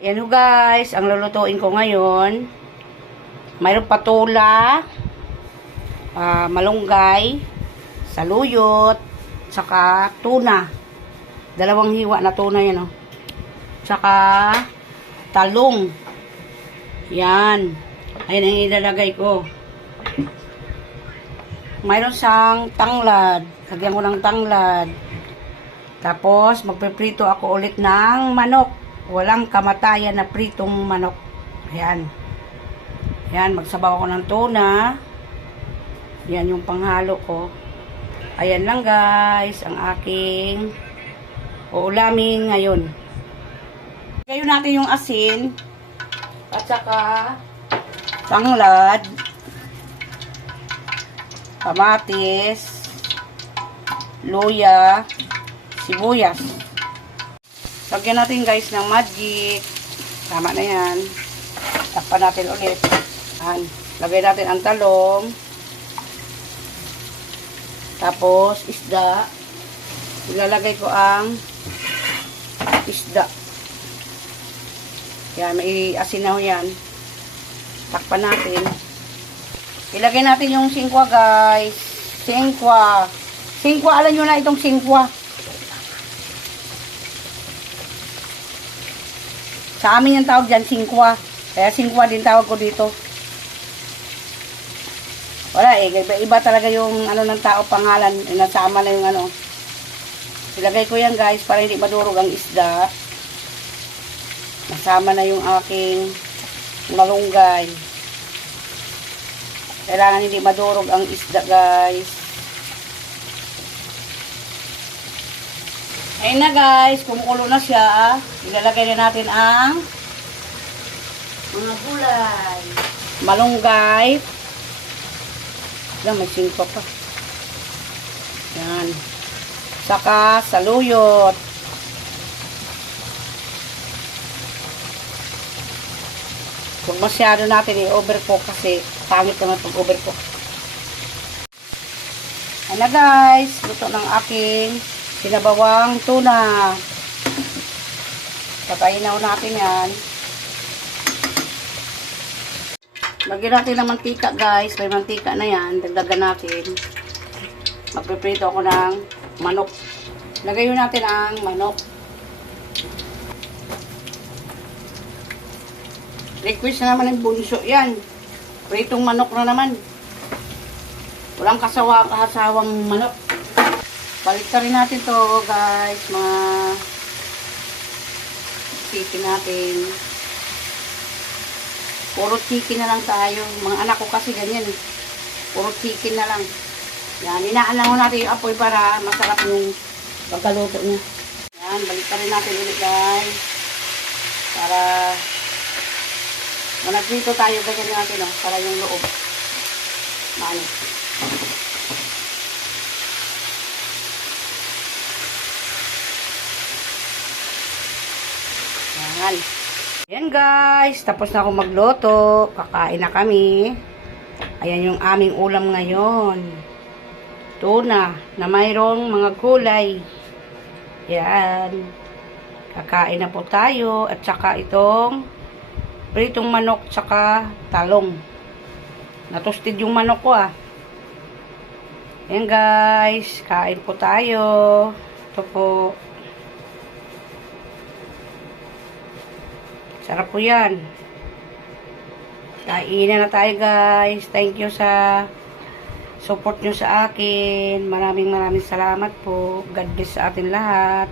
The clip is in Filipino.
Ayan ho guys, ang lulutuin ko ngayon, mayroong patula, ah, malunggay, saluyot, tsaka tuna. Dalawang hiwa na tuna yan oh. Tsaka talong. Yan. Ayan ang ilalagay ko. Mayroon siyang tanglad. Lagyan ko ng tanglad. Tapos, magpiprito ako ulit ng manok. Walang kamatayan na pritong manok. Ayan. Ayan, magsabaw ako ng tuna. Yan yung panghalo ko. Ayan lang guys, ang aking uulamin ngayon. Gayon natin yung asin at saka tanglad, kamatis, luya, sibuyas. Lagyan natin guys ng magic. Tama na yan. Takpan natin ulit. Yan. Lagay natin ang talong. Tapos, isda. Ilalagay ko ang isda. Yan, may asin na ho yan. Takpan natin. Ilagay natin yung singkwa, guys. Singkwa. Singkwa, alam nyo na itong singkwa. Sa amin yung tawag dyan, singkwa. Kaya singkwa din tawag ko dito. Wala eh, iba, iba talaga yung ano ng tao pangalan, eh, nasama na yung ano. Ilagay ko yan guys para hindi madurog ang isda. Nasama na yung aking malunggay. Kailangan hindi madurog ang isda guys. Ayun na guys, kumukulo na siya. Ilalagay na natin ang mga gulay. Malunggay. Yan, may singko pa. Yan. Saka saluyot. Huwag masyado natin i-overcook kasi pangit naman pag overcook. Ano guys, luto ng aking sinabawang tuna. Patayin na natin yan. Lagyan natin ng mantika guys. May mantika na yan. Dagdagan natin. Magpiprito ako ng manok. Lagayin natin ang manok. Request na naman ng bunso yan. Pritong manok na naman. Walang kasawa kasawang manok. Balik rin natin to guys. Mga chicken natin. Puro chicken na lang tayo. Mga anak ko kasi ganyan. Puro chicken na lang. Yan, inaan lang mo natin yung apoy para masarap yung pagkaluto niya. Yan, balik rin natin ulit guys. Para managdito tayo ganyan natin oh, para yung loob. Maano. Yan. Yan guys, tapos na ako magluto. Kakain na kami. Ayan yung aming ulam ngayon. Tuna na mayroong mga gulay. Yan. Kakain na po tayo. At saka itong pritong manok tsaka talong. Natosted yung manok ko ah. Yan guys, kain po tayo. Ito po. Sarap po yan. Kainan na tayo guys. Thank you sa support nyo sa akin. Maraming maraming salamat po. God bless sa atin lahat.